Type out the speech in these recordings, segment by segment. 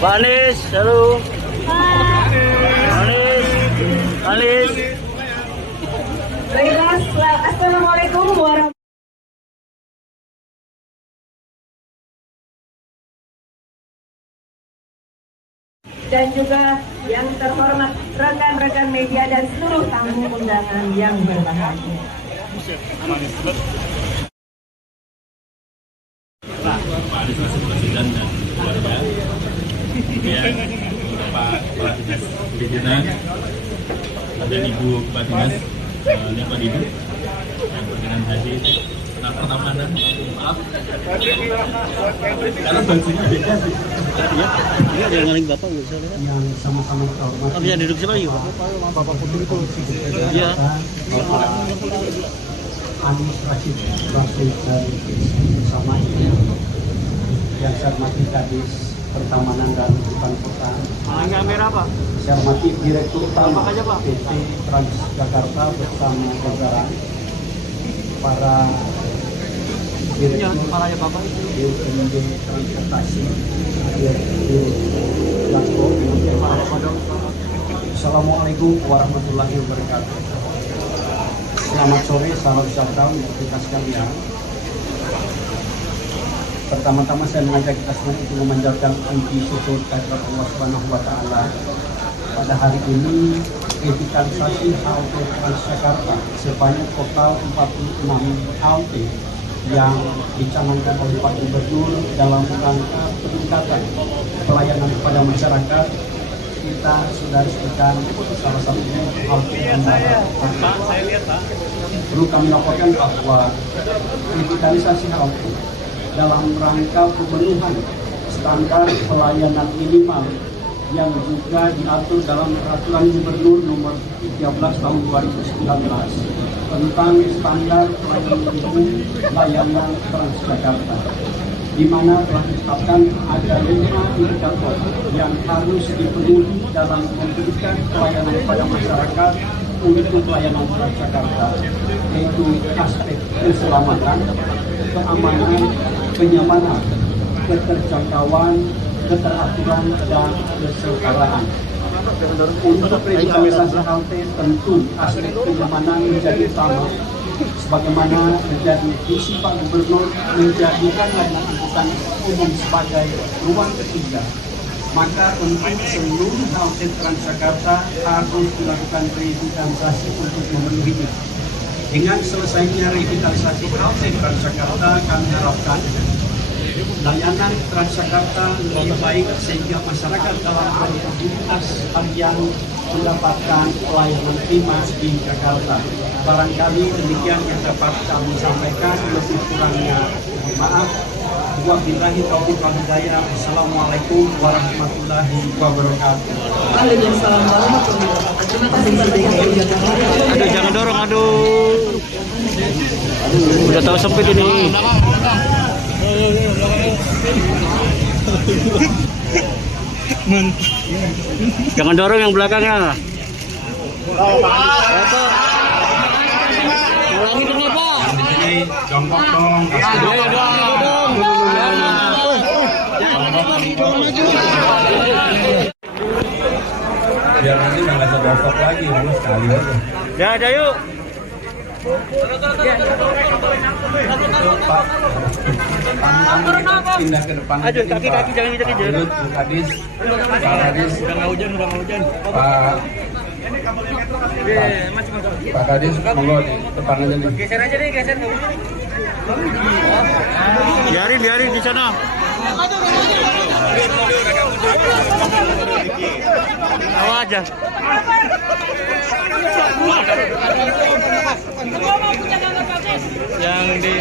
Pak Anies, halo. Anies, Anies. Baiklah, assalamualaikum warahmatullahi. Dan juga yang terhormat rekan-rekan media dan seluruh tamu undangan yang berbahagia. Pak Anies Baswedan dan keluarga, kemudian Pak Dinas Perizinan dan Ibu Kepala Dinas dan Pak Didu yang berkenan hadir. Nah, pertamanan, maaf, karena bajunya beda sih. Iya, yang ngaling Bapak nggak bisa lihat. Yang sama-sama terhormat. Oh, bisa duduk siapa yuk? Bapak Putri itu Iya. Bapak Anies Rashid Baswedan bersama ini yang saya hormati Kadis Pertamanan dan Hutan Kota. Nggak merah Pak. Saya hormati Direktur Utama Apa aja, Pak? PT Transjakarta bersama jajaran para Yang Direktur kepalanya Bapak itu. BUMD Transportasi Direktur Jasko. Assalamualaikum warahmatullahi wabarakatuh. Selamat sore, salam sejahtera untuk kita sekalian. Pertama-tama saya mengajak kita semua untuk memanjatkan puji syukur kehadirat Allah Subhanahu wa taala. Pada hari ini revitalisasi halte Transjakarta sebanyak total 46 halte yang dicanangkan oleh Pak Gubernur dalam rangka peningkatan pelayanan kepada masyarakat. Kita sudah resmikan salah satunya halte Bandara. Perlu kami laporkan bahwa revitalisasi halte dalam rangka pemenuhan standar pelayanan minimal yang juga diatur dalam Peraturan Gubernur Nomor 13 Tahun 2019 tentang standar pelayanan umum layanan Transjakarta, di mana telah ditetapkan ada 5 indikator yang harus dipenuhi dalam memberikan pelayanan kepada masyarakat untuk pelayanan Transjakarta, yaitu aspek keselamatan, keamanan, kenyamanan, keterjangkauan, keteraturan, dan kesetaraan. Untuk revitalisasi halte tentu aspek kenyamanan menjadi utama, sebagaimana menjadi visi Pak Gubernur menjadikan layanan angkutan umum sebagai ruang ketiga. Maka untuk seluruh halte Transjakarta harus dilakukan revitalisasi untuk memenuhi itu. Dengan selesainya revitalisasi halte Transjakarta, kami harapkan layanan Transjakarta lebih baik sehingga masyarakat dalam beraktivitas harian mendapatkan pelayanan prima di Jakarta. Barangkali demikian yang dapat kami sampaikan, lebih kurangnya maaf. Wabillahi taufiq wal hidayah. Assalamualaikum warahmatullahi wabarakatuh. Waalaikumsalam warahmatullahi wabarakatuh. Terima kasih Pak Jakarta. Aduh, jangan dorong, aduh. Udah tahu sempit ini. Jangan dorong yang belakangnya. Bapak. Ulangi dulu, Pak. Di sini jongkok dong. Biar nanti nggak jongkok lagi, harus sekali aja. Ya, ada yuk. Pak, pindah ke depan. Aduh, kaki-kaki jangan gitu aja. Bu Kadis, Pak Kadis. Udah hujan. Pak Kadis, monggo di depan aja nih. Geser aja deh, geser. Biarin di sana. Awas aja. Yang di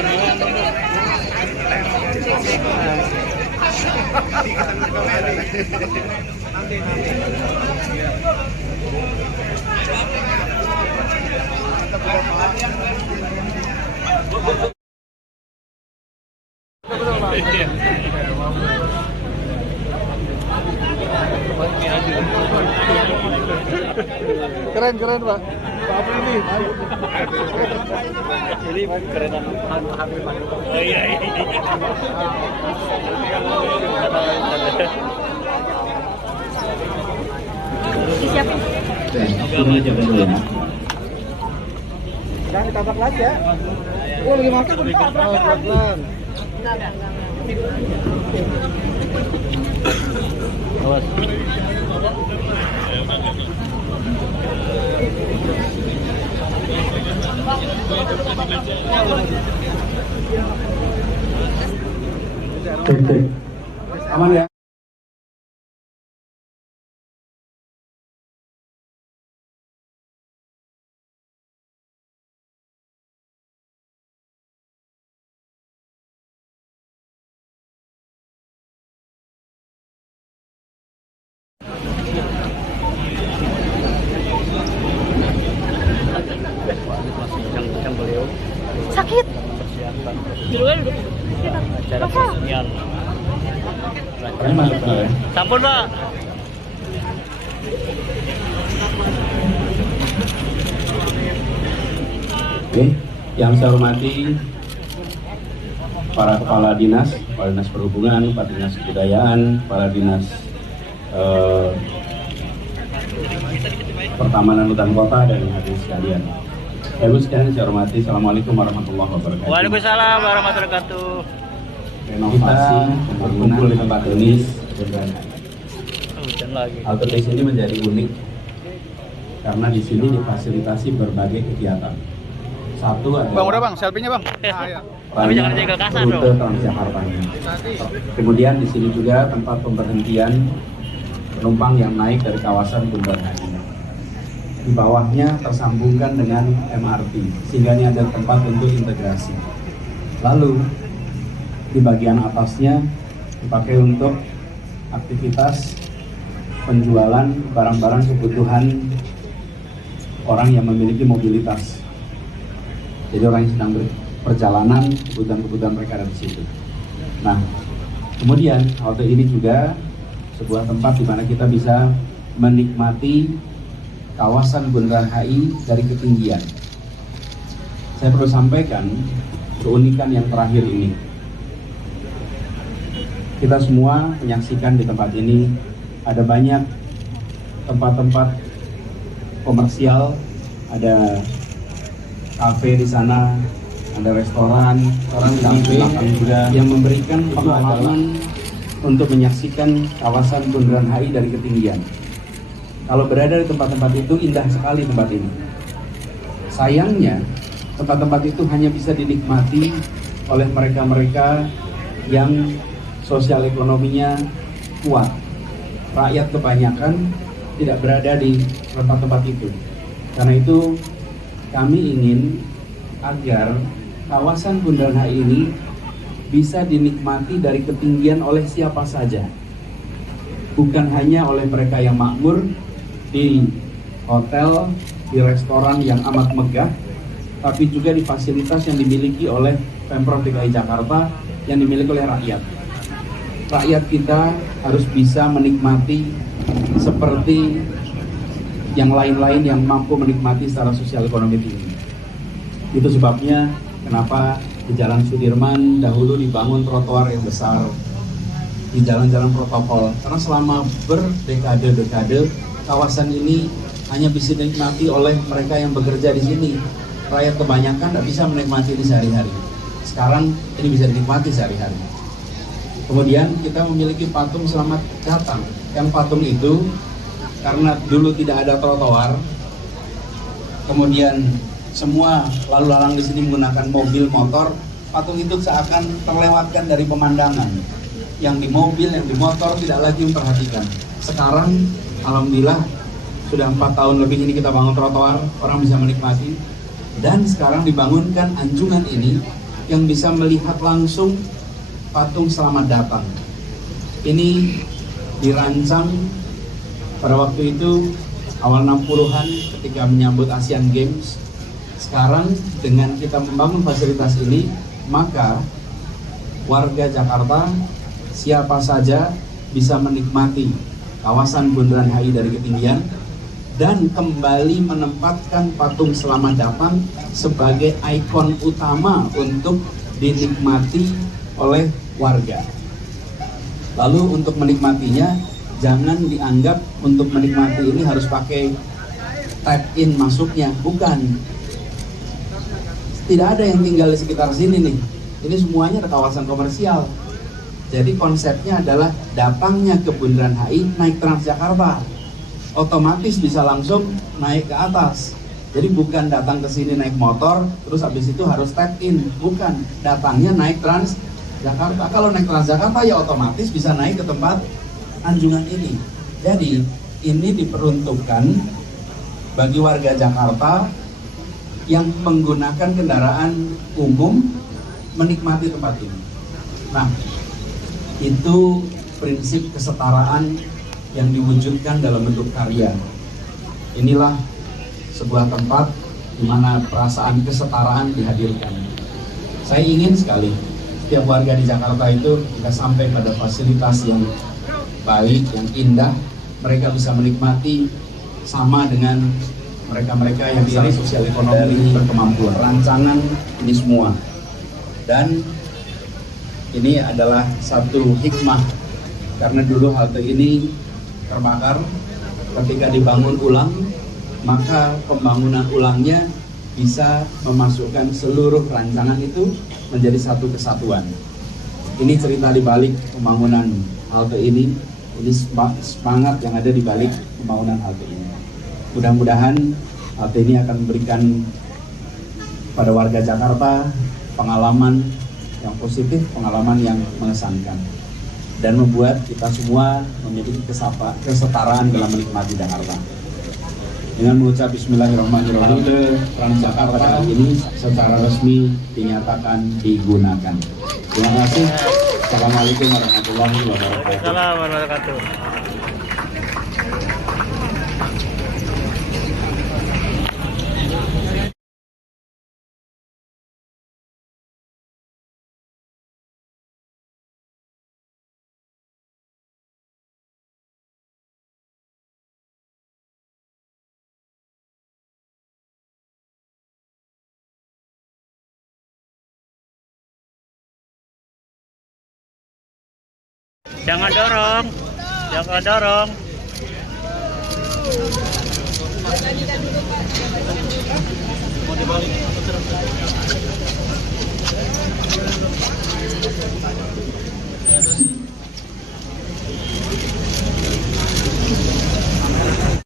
Keren Pak. Pak ini. Ini kereta HP Pak. Oh iya. Disiapin. Kita coba dulu ya. Jangan ditabrak lagi ya. Oh, lagi makan. Pelan-pelan. Awas. Cek. Aman ya? Bincang-bincang beliau. Sakit. Persiapan Duluan duduk. acara peresmian. Masuk ya. Sampun, Pak. Oke, yang saya hormati para kepala dinas, Kepala Dinas Perhubungan, Kepala Dinas Kebudayaan, Kepala Dinas Pertamanan Hutan Kota dan hadirin sekalian. Ibu sekalian saya hormati, Assalamualaikum warahmatullahi wabarakatuh. Waalaikumsalam warahmatullahi wabarakatuh. Renovasi berkumpul di tempat ini dan Hujan lagi. halte bis ini menjadi unik karena di sini difasilitasi berbagai kegiatan. Satu adalah Bang, udah bang, selfie-nya bang. Ah, ya. Tapi jangan jaga kasar rute dong. Transjakarta. Kemudian di sini juga tempat pemberhentian penumpang yang naik dari kawasan Bundaran HI. Di bawahnya tersambungkan dengan MRT, sehingga ini ada tempat untuk integrasi. Lalu di bagian atasnya dipakai untuk aktivitas penjualan barang-barang kebutuhan orang yang memiliki mobilitas. Jadi orang yang sedang berperjalanan, kebutuhan-kebutuhan mereka ada di situ. Nah, kemudian halte ini juga sebuah tempat di mana kita bisa menikmati kawasan Bundaran HI dari ketinggian. Saya perlu sampaikan keunikan yang terakhir ini. Kita semua menyaksikan di tempat ini ada banyak tempat-tempat komersial, ada kafe di sana, ada restoran, kafe juga yang memberikan pengalaman untuk menyaksikan kawasan Bundaran HI dari ketinggian. Kalau berada di tempat-tempat itu indah sekali tempat ini. Sayangnya tempat-tempat itu hanya bisa dinikmati oleh mereka-mereka yang sosial ekonominya kuat. Rakyat kebanyakan tidak berada di tempat-tempat itu. Karena itu kami ingin agar kawasan Bundaran HI ini bisa dinikmati dari ketinggian oleh siapa saja. Bukan hanya oleh mereka yang makmur di hotel, di restoran yang amat megah, tapi juga di fasilitas yang dimiliki oleh Pemprov DKI Jakarta yang dimiliki oleh rakyat. Rakyat kita harus bisa menikmati seperti yang lain-lain yang mampu menikmati secara sosial ekonomi tinggi. Itu sebabnya kenapa di Jalan Sudirman dahulu dibangun trotoar yang besar, di jalan-jalan protokol, karena selama berdekade-dekade kawasan ini hanya bisa dinikmati oleh mereka yang bekerja di sini. Rakyat kebanyakan tidak bisa menikmati ini sehari-hari. Sekarang ini bisa dinikmati sehari-hari. Kemudian kita memiliki patung selamat datang. Yang patung itu karena dulu tidak ada trotoar, kemudian semua lalu lalang di sini menggunakan mobil motor, patung itu seakan terlewatkan dari pemandangan. Yang di mobil, yang di motor tidak lagi memperhatikan. Sekarang alhamdulillah sudah 4 tahun lebih ini kita bangun trotoar, orang bisa menikmati. Dan sekarang dibangunkan anjungan ini yang bisa melihat langsung patung selamat datang. Ini dirancang pada waktu itu awal 60-an ketika menyambut Asian Games. Sekarang dengan kita membangun fasilitas ini, maka warga Jakarta siapa saja bisa menikmati kawasan Bundaran HI dari ketinggian dan kembali menempatkan patung selamat datang sebagai ikon utama untuk dinikmati oleh warga. Lalu untuk menikmatinya jangan dianggap untuk menikmati ini harus pakai tap in masuknya, bukan. Tidak ada yang tinggal di sekitar sini nih. Ini semuanya ada kawasan komersial. Jadi konsepnya adalah datangnya ke Bundaran HI naik Transjakarta, otomatis bisa langsung naik ke atas. Jadi bukan datang ke sini naik motor, terus habis itu harus tap in, bukan. Datangnya naik Transjakarta. Kalau naik Transjakarta ya otomatis bisa naik ke tempat anjungan ini. Jadi ini diperuntukkan bagi warga Jakarta yang menggunakan kendaraan umum menikmati tempat ini. Nah, itu prinsip kesetaraan yang diwujudkan dalam bentuk karya. Inilah sebuah tempat di mana perasaan kesetaraan dihadirkan. Saya ingin sekali setiap warga di Jakarta itu kita sampai pada fasilitas yang baik, yang indah, mereka bisa menikmati sama dengan mereka-mereka yang secara sosial ekonomi berkemampuan. Rancangan ini semua. Dan ini adalah satu hikmah, karena dulu halte ini terbakar. Ketika dibangun ulang, maka pembangunan ulangnya bisa memasukkan seluruh rancangan itu menjadi satu kesatuan. Ini cerita di balik pembangunan halte ini semangat yang ada di balik pembangunan halte ini. Mudah-mudahan halte ini akan memberikan pada warga Jakarta pengalaman yang positif, pengalaman yang mengesankan, dan membuat kita semua memiliki kesetaraan dalam menikmati Jakarta. Dengan mengucap Bismillahirrahmanirrahim, halte Transjakarta ini secara resmi dinyatakan digunakan. Terima kasih. Assalamualaikum warahmatullahi wabarakatuh. Waalaikumsalam warahmatullahi wabarakatuh. Jangan dorong, jangan dorong.